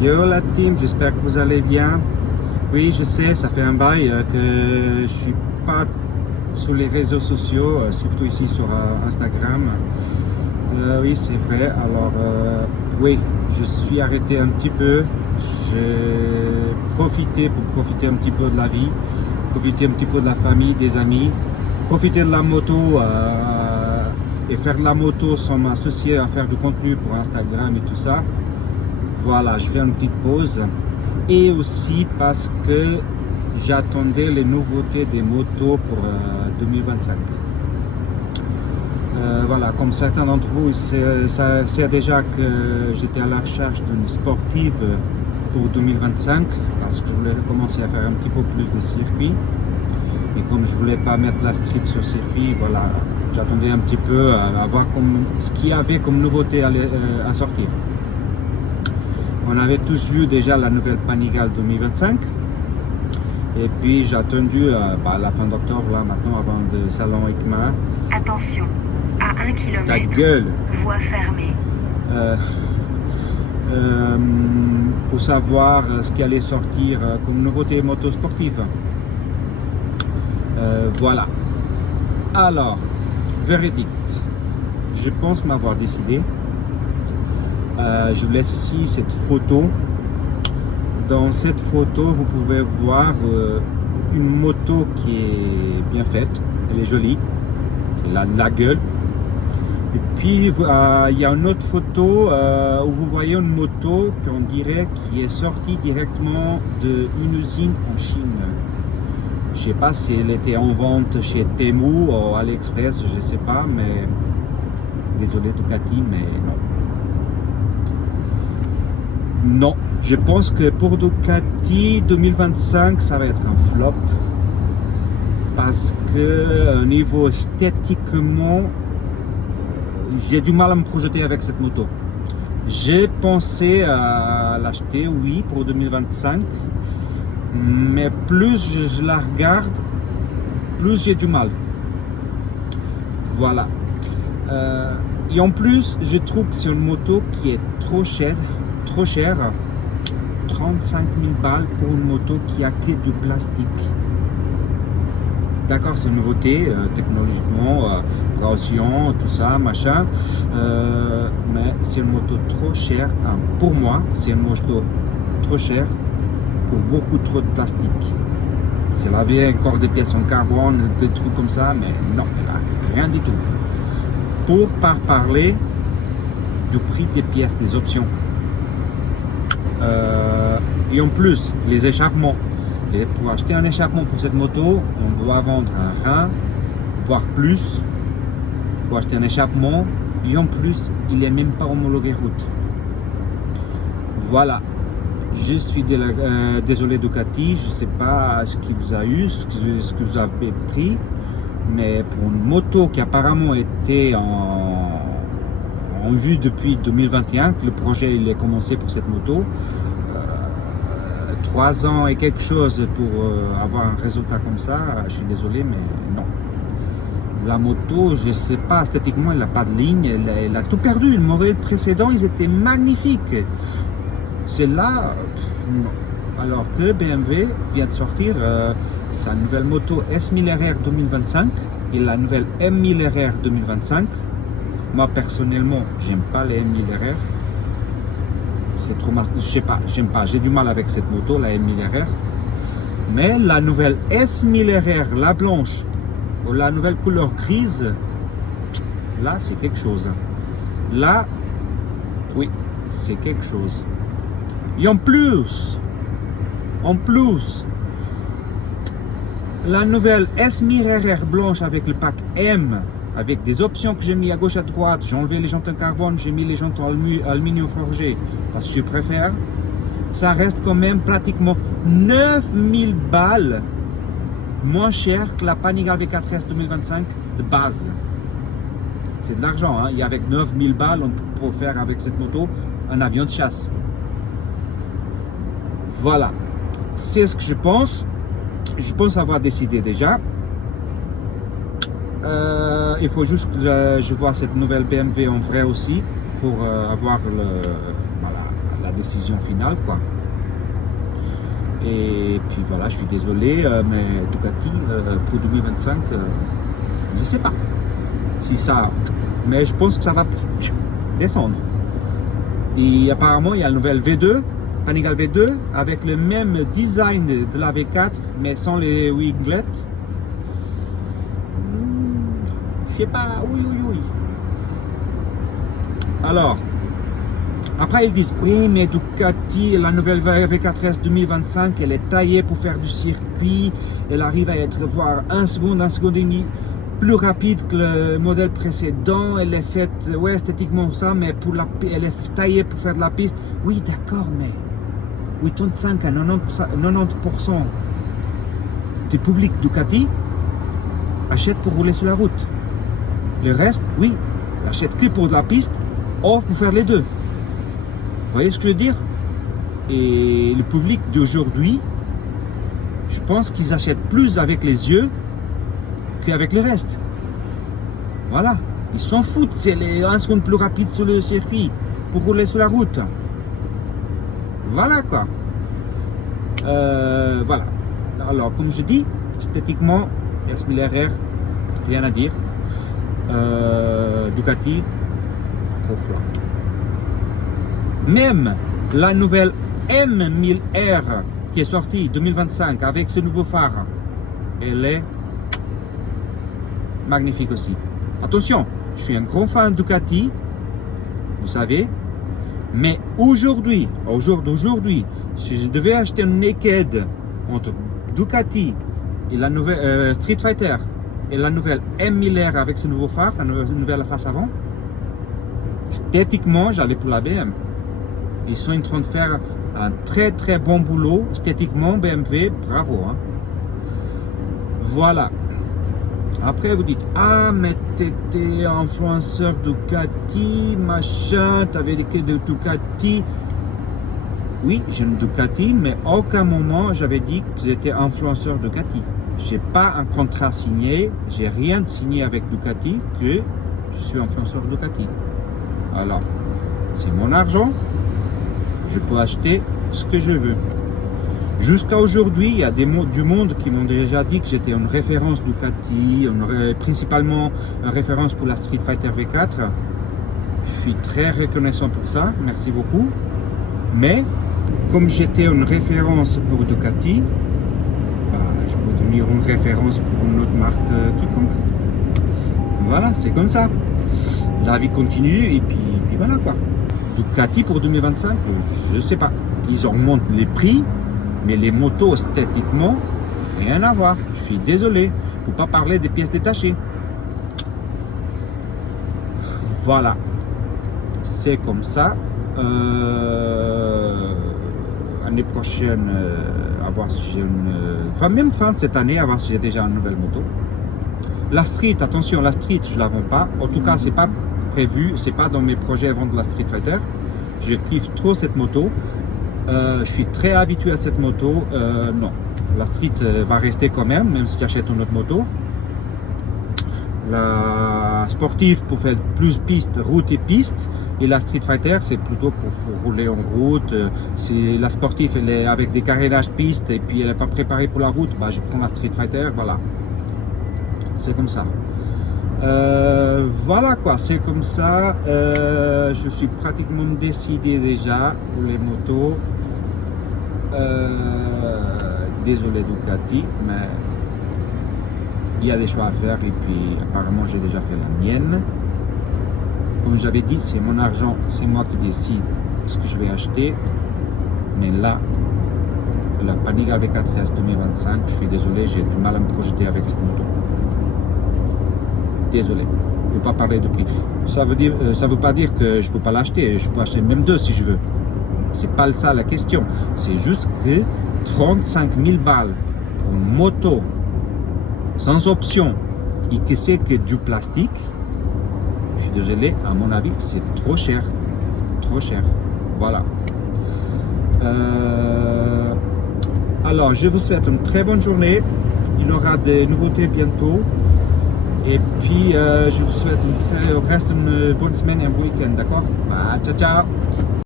Yo la team, j'espère que vous allez bien. Oui, je sais, ça fait un bail que je suis pas sur les réseaux sociaux, surtout ici sur Instagram. Oui, c'est vrai. Alors, oui, je suis arrêté un petit peu. J'ai profité pour profiter un petit peu de la vie, profiter un petit peu de la famille, des amis, profiter de la moto et faire de la moto sans m'associer à faire du contenu pour Instagram et tout ça. Voilà, je fais une petite pause. Et aussi parce que j'attendais les nouveautés des motos pour 2025. Voilà, comme certains d'entre vous savent déjà que j'étais à la recherche d'une sportive pour 2025 parce que je voulais commencer à faire un petit peu plus de circuits. Et comme je voulais pas mettre la street sur circuit, voilà, j'attendais un petit peu à voir ce qu'il y avait comme nouveauté à sortir. On avait tous vu déjà la nouvelle Panigale 2025. Et puis j'ai attendu la fin d'octobre, là maintenant, avant le salon EICMA. Attention, à 1 km, Ta gueule, voie fermée. pour savoir ce qui allait sortir comme nouveauté motosportive. Voilà. Alors, verdict. Je pense m'avoir décidé. Je vous laisse ici cette photo. Dans cette photo, vous pouvez voir une moto qui est bien faite. Elle est jolie. Elle a de la gueule. Et puis, il y a une autre photo où vous voyez une moto qu'on dirait qui est sortie directement d'une usine en Chine. Je ne sais pas si elle était en vente chez Temu ou AliExpress, je ne sais pas, mais désolé Ducati, mais non. Non, je pense que pour Ducati 2025, ça va être un flop parce que au niveau esthétiquement, j'ai du mal à me projeter avec cette moto. J'ai pensé à l'acheter, oui, pour 2025, mais plus je la regarde, plus j'ai du mal. Voilà. Et en plus, je trouve que c'est une moto qui est trop chère. 35 000 balles pour une moto qui a que du plastique. D'accord, c'est une nouveauté technologiquement, précaution, tout ça, machin. Mais c'est une moto trop chère. Pour moi, c'est une moto trop chère pour beaucoup trop de plastique. Si elle avait encore des pièces en carbone, des trucs comme ça, mais non, elle n'a rien du tout. Pour parler du prix des pièces, des options. Et en plus, les échappements. Pour acheter un échappement pour cette moto, on doit vendre un rein, voire plus, pour acheter un échappement. Et en plus, il n'est même pas homologué route. Voilà. Je suis désolé Ducati, je ne sais pas ce qui vous a eu, ce que vous avez pris, mais pour une moto qui apparemment était en vue depuis 2021, que le projet il est commencé pour cette moto, 3 ans et quelque chose pour avoir un résultat comme ça, je suis désolé, mais non. La moto, je ne sais pas, esthétiquement, elle n'a pas de ligne, elle a tout perdu. Le modèle précédent, ils étaient magnifiques. Celle-là, non. Alors que BMW vient de sortir sa nouvelle moto S1000RR 2025 et la nouvelle M1000RR 2025. Moi personnellement, j'aime pas les M1000RR. C'est trop, je sais pas, j'aime pas. J'ai du mal avec cette moto, la M1000RR. Mais la nouvelle S1000RR, la blanche, ou la nouvelle couleur grise, là c'est quelque chose. Là, oui, c'est quelque chose. Et en plus, la nouvelle S1000RR blanche avec le pack M, avec des options que j'ai mis à gauche à droite, j'ai enlevé les jantes en carbone, j'ai mis les jantes en aluminium forgé, parce que je préfère, ça reste quand même pratiquement 9000 balles moins cher que la Panigale V4S 2025 de base. C'est de l'argent, hein? Et avec 9000 balles, on peut faire avec cette moto un avion de chasse. Voilà, c'est ce que je pense. Je pense avoir décidé déjà. Il faut juste que je vois cette nouvelle BMW en vrai aussi pour avoir la décision finale, quoi. Et puis voilà, je suis désolé, mais Ducati pour 2025, je ne sais pas si ça, mais je pense que ça va descendre. Et apparemment, il y a la nouvelle V2, Panigale V2, avec le même design de la V4, mais sans les winglets. Je sais pas, oui. Alors, après ils disent, oui, mais Ducati, la nouvelle V4S 2025, elle est taillée pour faire du circuit, elle arrive à être voire 1 seconde et demie plus rapide que le modèle précédent, elle est faite, ouais, esthétiquement ça, mais elle est taillée pour faire de la piste. Oui, d'accord, mais 85 à 90% du public Ducati achète pour rouler sur la route. Le reste, oui, achète que pour de la piste, ou pour faire les deux. Vous voyez ce que je veux dire? Et le public d'aujourd'hui, je pense qu'ils achètent plus avec les yeux qu'avec le reste. Voilà. Ils s'en foutent, c'est les 1 seconde plus rapide sur le circuit pour rouler sur la route. Voilà quoi. Voilà. Alors, comme je dis, esthétiquement, SMLRR, rien à dire. Ducati, trop flop. Même la nouvelle M1000R qui est sortie 2025 avec ce nouveau phare, elle est magnifique aussi. Attention, je suis un grand fan de Ducati, vous savez, mais aujourd'hui, au jour d'aujourd'hui, si je devais acheter un naked entre Ducati et la nouvelle Street Fighter et la nouvelle M1000R avec ce nouveau phare, la nouvelle face avant, esthétiquement, j'allais pour la BM. Ils sont en train de faire un très très bon boulot esthétiquement, BMW, bravo. Hein. Voilà. Après vous dites, ah mais t'étais influenceur Ducati, machin, t'avais des quais de Ducati. Oui, j'aime Ducati, mais à aucun moment j'avais dit que j'étais influenceur Ducati. J'ai pas un contrat signé, j'ai rien signé avec Ducati que je suis influenceur Ducati. Alors, c'est mon argent, je peux acheter ce que je veux. Jusqu'à aujourd'hui, il y a du monde qui m'ont déjà dit que j'étais une référence Ducati, principalement une référence pour la Street Fighter V4. Je suis très reconnaissant pour ça, merci beaucoup. Mais, comme j'étais une référence pour Ducati, je peux devenir une référence pour une autre marque quiconque. Voilà, c'est comme ça. La vie continue et puis voilà quoi. Ducati pour 2025, je sais pas. Ils augmentent les prix, mais les motos esthétiquement, rien à voir. Je suis désolé, faut pas parler des pièces détachées. Voilà, c'est comme ça. Année prochaine, à voir si j'ai même fin de cette année, à voir si j'ai déjà une nouvelle moto. La Street, attention, la Street, je la vends pas. En tout cas, c'est pas prévu, c'est pas dans mes projets à vendre la Street Fighter. Je kiffe trop cette moto. Je suis très habitué à cette moto. Non, la Street va rester quand même si j'achète une autre moto. La sportive pour faire plus piste, route et piste. Et la Street Fighter, c'est plutôt pour rouler en route. Si la sportive, elle est avec des carénages piste et puis elle n'est pas préparée pour la route, je prends la Street Fighter, voilà. C'est comme ça. Voilà quoi, c'est comme ça. Je suis pratiquement décidé déjà pour les motos. Désolé Ducati, mais il y a des choix à faire et puis apparemment j'ai déjà fait la mienne. Comme j'avais dit, c'est mon argent, c'est moi qui décide ce que je vais acheter. Mais là, la Panigale V4S 2025, je suis désolé, j'ai du mal à me projeter avec cette moto. Désolé, je ne peux pas parler de prix. Ça veut pas dire que je ne peux pas l'acheter, je peux acheter même deux si je veux. C'est pas ça la question. C'est juste que 35 000 balles pour une moto sans option et que c'est que du plastique, je suis désolé, à mon avis, c'est trop cher. Trop cher. Voilà. Alors, je vous souhaite une très bonne journée. Il y aura des nouveautés bientôt. Et puis, je vous souhaite une bonne semaine et un bon week-end, d'accord? Ciao, ciao!